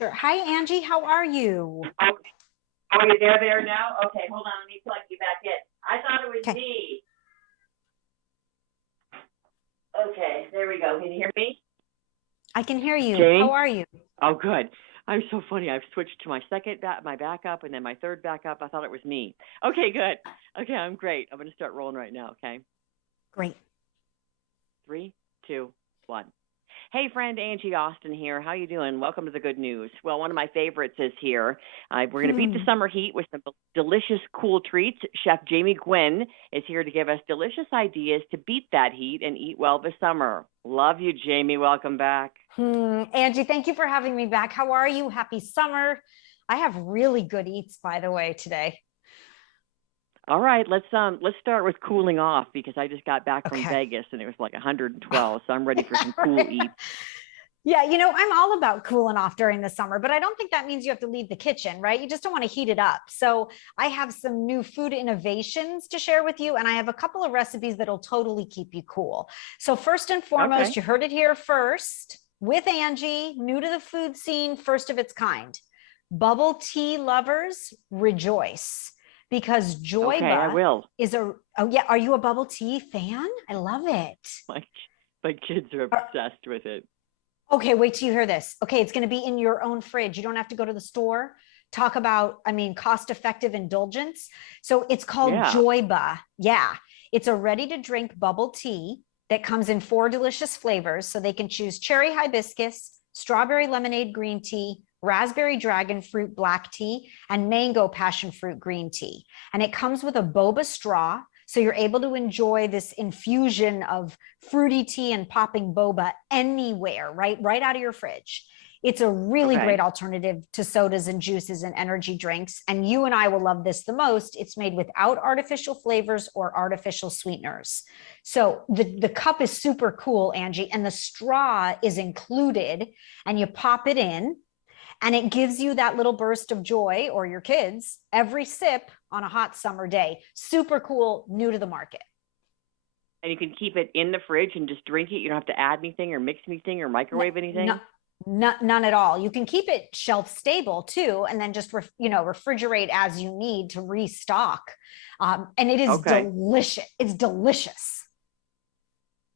Sure. Hi, Angie. How are you? Oh, are you there now? Okay, hold on. Let me plug you back in. I thought it was Okay. me. Okay, there we go. Can you hear me? I can hear you. How Jamie? are you? Oh, good. I'm so funny. I've switched to my backup, and then my third backup. I thought it was me. Okay, good. Okay, I'm great. I'm going to start rolling right now. Okay, Great. three, two, one. Hey, friend, Angie Austin here. How you doing? Welcome to the good news. Well, one of my favorites is here. We're going to beat the Hmm. summer heat with some delicious, cool treats. Chef Jamie Gwen is here to give us delicious ideas to beat that heat and eat well this summer. Love you, Jamie. Welcome back. Angie, thank you for having me back. How are you? Happy summer. I have really good eats, by the way, today. All right, let's start with cooling off because I just got back from Okay. Vegas and it was like 112, so I'm ready for some cool eats. Yeah, I'm all about cooling off during the summer, but I don't think that means you have to leave the kitchen, right? You just don't want to heat it up. So I have some new food innovations to share with you, and I have a couple of recipes that'll totally keep you cool. So first and Okay. foremost, you heard it here first with Angie, new to the food scene, first of its kind. Bubble tea lovers, rejoice because Okay, I Joyba will. is a, oh yeah, are you a bubble tea fan? I love it. My my kids are obsessed with it. Okay, wait till you hear this. Okay, it's going to be in your own fridge. You don't have to go to the store. Talk about, cost effective indulgence. So it's called Yeah. Joyba. Yeah, it's a ready to drink bubble tea that comes in four delicious flavors. So they can choose cherry hibiscus, strawberry lemonade green tea, raspberry dragon fruit black tea, and mango passion fruit green tea. And it comes with a boba straw. So you're able to enjoy this infusion of fruity tea and popping boba anywhere, right? Right out of your fridge. It's a really great Okay. alternative to sodas and juices and energy drinks. And you and I will love this the most. It's made without artificial flavors or artificial sweeteners. So the cup is super cool, Angie, and the straw is included, and you pop it in and it gives you that little burst of joy, or your kids, every sip on a hot summer day. Super cool, new to the market. And you can keep it in the fridge and just drink it. You don't have to add anything or mix anything or microwave No, anything. none at all. You can keep it shelf stable too, and then just refrigerate as you need to restock. And it is Okay. delicious. It's delicious.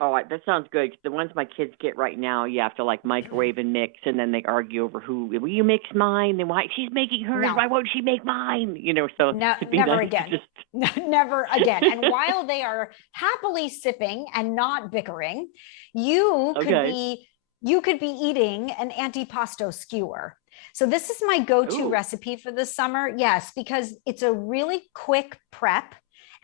Oh, that sounds good. 'Cause the ones my kids get right now, you have to like microwave and mix, and then they argue over who will you mix mine and why she's making hers. No, Why won't she make mine? So no, it'd be never nice to again. just. Never again. And while they are happily sipping and not bickering, you could Okay. be you could be eating an antipasto skewer. So this is my go-to Ooh. recipe for the summer. Yes, because it's a really quick prep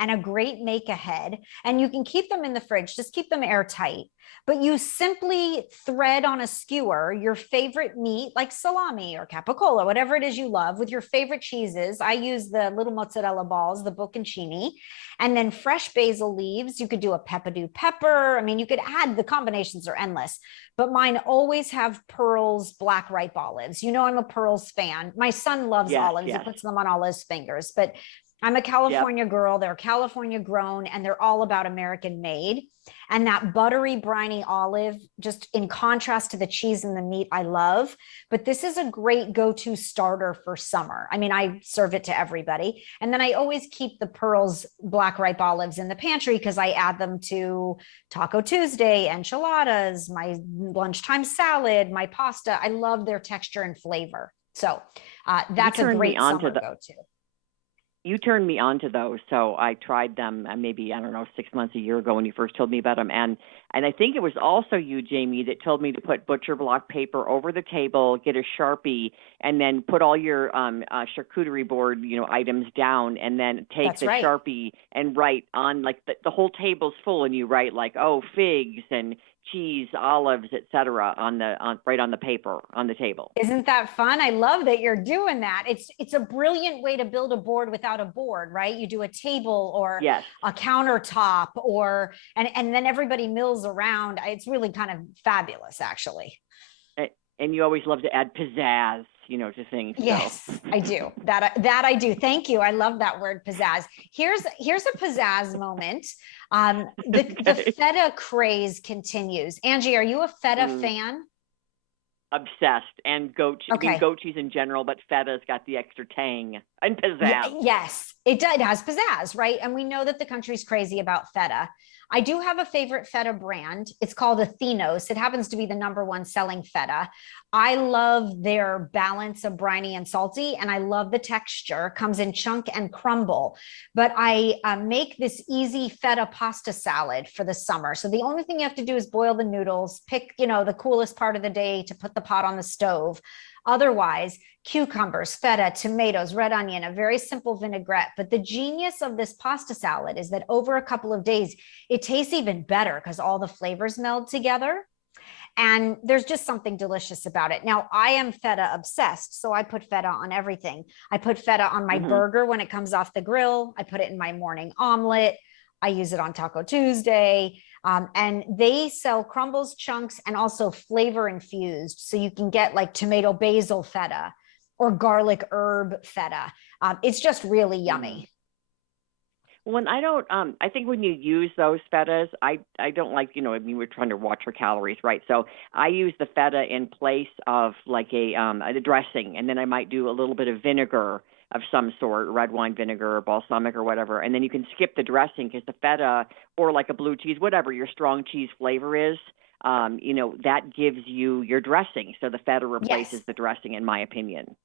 and a great make ahead. And you can keep them in the fridge, just keep them airtight. But you simply thread on a skewer your favorite meat, like salami or capicola, whatever it is you love, with your favorite cheeses. I use the little mozzarella balls, the bocconcini, and then fresh basil leaves. You could do a peppadew pepper. I mean, you could add, the combinations are endless, but mine always have pearls, black ripe olives. I'm a pearls fan. My son loves Yes. olives. He Yes. puts them on all his fingers, but I'm a Yep. California girl. They're California grown, and they're all about American made. And that buttery, briny olive, just in contrast to the cheese and the meat, I love. But this is a great go to starter for summer. I mean, I serve it to everybody. And then I always keep the pearls, black ripe olives in the pantry because I add them to Taco Tuesday, enchiladas, my lunchtime salad, my pasta. I love their texture and flavor. So You that's a turned me great on to summer the. go to. You turned me on to those, so I tried them maybe I don't know 6 months, a year ago when you first told me about them, and I think it was also you, Jamie, that told me to put butcher block paper over the table, get a Sharpie, and then put all your charcuterie board items down, and then take That's the right. Sharpie and write on like the whole table's full, and you write like figs and cheese, olives, etc. on right on the paper on the table. Isn't that fun? I love that you're doing that. It's a brilliant way to build a board without a board, right? You do a table or Yes. a countertop, and then everybody mills around. It's really kind of fabulous, actually. And you always love to add pizzazz, to things. So Yes, I do. That I do. Thank you. I love that word pizzazz. Here's a pizzazz moment. The okay. feta craze continues. Angie, are you a feta Mm. fan? obsessed, and goat. I mean, Okay. goat cheese in general, but feta's got the extra tang and pizzazz. Yes, it has pizzazz, right? And we know that the country's crazy about feta. I do have a favorite feta brand. It's called Athenos. It happens to be the number one selling feta. I love their balance of briny and salty, and I love the texture. It comes in chunk and crumble. But I make this easy feta pasta salad for the summer. So the only thing you have to do is boil the noodles, pick, the coolest part of the day to put the pot on the stove. Otherwise, cucumbers, feta, tomatoes, red onion, a very simple vinaigrette. But the genius of this pasta salad is that over a couple of days, it tastes even better because all the flavors meld together. And there's just something delicious about it. Now, I am feta obsessed, so I put feta on everything. I put feta on my burger when it comes off the grill. I put it in my morning omelet. I use it on Taco Tuesday. And they sell crumbles, chunks, and also flavor infused. So you can get like tomato basil feta or garlic herb feta. It's just really yummy. When I don't, I think when you use those fetas, I don't like, I mean, we're trying to watch for calories, right? So I use the feta in place of like a dressing, and then I might do a little bit of vinegar of some sort, red wine vinegar or balsamic or whatever, and then you can skip the dressing because the feta or like a blue cheese, whatever your strong cheese flavor is, that gives you your dressing. So the feta replaces the dressing, in my opinion.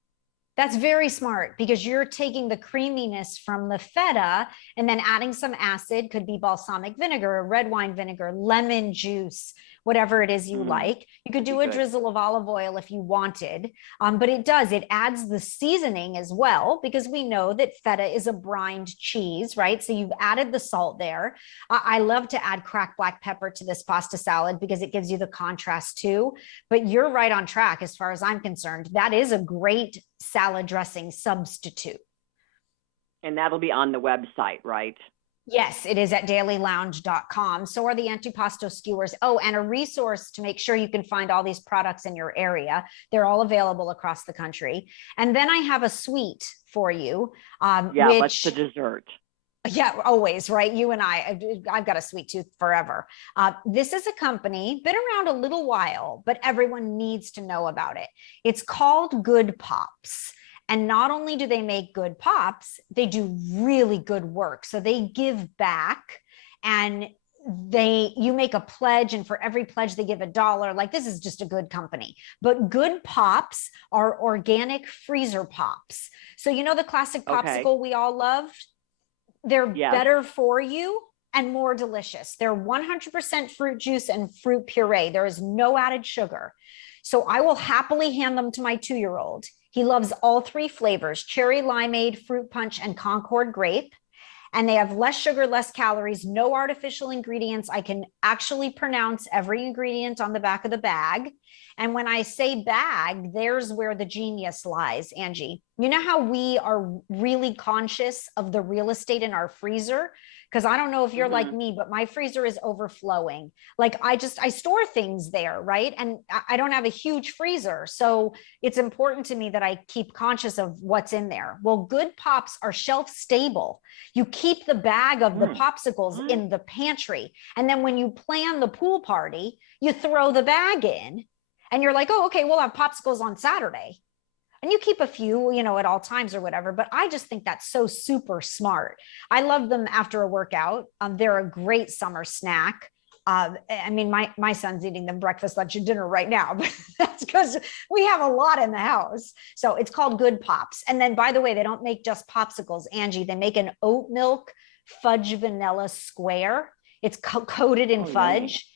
That's very smart because you're taking the creaminess from the feta and then adding some acid, could be balsamic vinegar, red wine vinegar, lemon juice, whatever it is you like. You could do a drizzle of olive oil if you wanted, but it adds the seasoning as well, because we know that feta is a brined cheese, right? So you've added the salt there. I love to add cracked black pepper to this pasta salad because it gives you the contrast too, but you're right on track as far as I'm concerned. That is a great salad dressing substitute. And that'll be on the website, right? Yes, it is at dailylounge.com. So are the antipasto skewers. Oh, and a resource to make sure you can find all these products in your area. They're all available across the country. And then I have a sweet for you. What's the dessert? Yeah, always, right? You and I've got a sweet tooth forever. This is a company, been around a little while, but everyone needs to know about it. It's called Good Pops. And not only do they make good pops, they do really good work. So they give back, and you make a pledge, and for every pledge they give $1. Like, this is just a good company. But Good Pops are organic freezer pops. So the classic popsicle we all loved? They're better for you and more delicious. They're 100% fruit juice and fruit puree. There is no added sugar. So I will happily hand them to my 2-year-old. He loves all 3 flavors: cherry limeade, fruit punch, and Concord grape. And they have less sugar, less calories, no artificial ingredients. I can actually pronounce every ingredient on the back of the bag. And when I say bag, there's where the genius lies, Angie. You know how we are really conscious of the real estate in our freezer? Because I don't know if you're like me, but my freezer is overflowing. Like, I store things there, right? And I don't have a huge freezer. So it's important to me that I keep conscious of what's in there. Well, Good Pops are shelf stable. You keep the bag of the popsicles in the pantry. And then when you plan the pool party, you throw the bag in and you're like, oh, okay, we'll have popsicles on Saturday. And you keep a few, at all times or whatever. But I just think that's so super smart. I love them after a workout. They're a great summer snack. I mean, my son's eating them breakfast, lunch, and dinner right now, but that's because we have a lot in the house. So it's called Good Pops. And then, by the way, they don't make just popsicles, Angie. They make an oat milk fudge vanilla square. It's coated in fudge.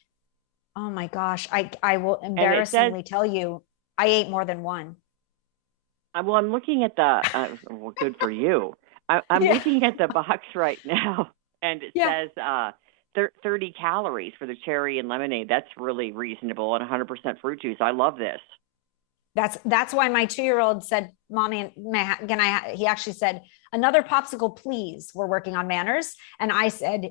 Oh my gosh. I will embarrassingly tell you, I ate more than one. Well, I'm looking at the, good for you. I'm looking at the box right now, and it says 30 calories for the cherry and lemonade. That's really reasonable, and 100% fruit juice. I love this. That's why my 2-year-old said, Mommy, he actually said, another popsicle, please. We're working on manners. And I said,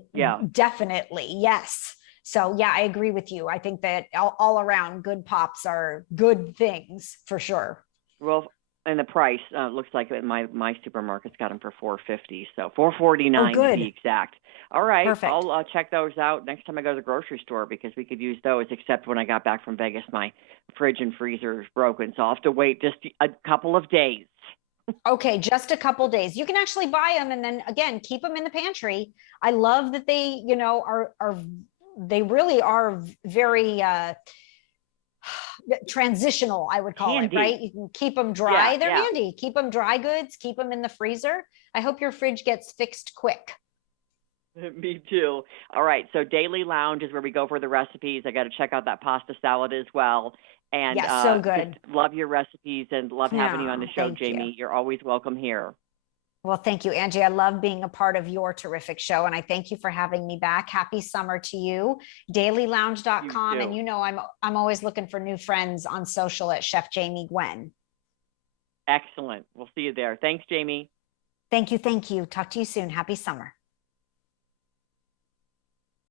definitely, yes. So I agree with you. I think that all around, Good Pops are good things for sure. Well, and the price looks like my supermarket's got them for $4.50, so $4.49 to be exact. All right. Perfect. I'll check those out next time I go to the grocery store because we could use those, except when I got back from Vegas, my fridge and freezer is broken. So I'll have to wait just a couple of days. Okay, just a couple days. You can actually buy them and then again keep them in the pantry. I love that they, are they really are very transitional, I would call Handy. it, right? You can keep them Yeah, dry. They're yeah. handy. Keep them dry goods, keep them in the freezer. I hope your fridge gets fixed quick. Me too. All right. So Daily Lounge is where we go for the recipes. I got to check out that pasta salad as well. And Yes, so good. just love your recipes and love having you on the No, show, thank you. Jamie. You're always welcome here. Well, thank you, Angie. I love being a part of your terrific show, and I thank you for having me back. Happy summer to you. You Dailylounge.com. And too. I'm always looking for new friends on social at Chef Jamie Gwen. Excellent. We'll see you there. Thanks, Jamie. Thank you. Thank you. Talk to you soon. Happy summer.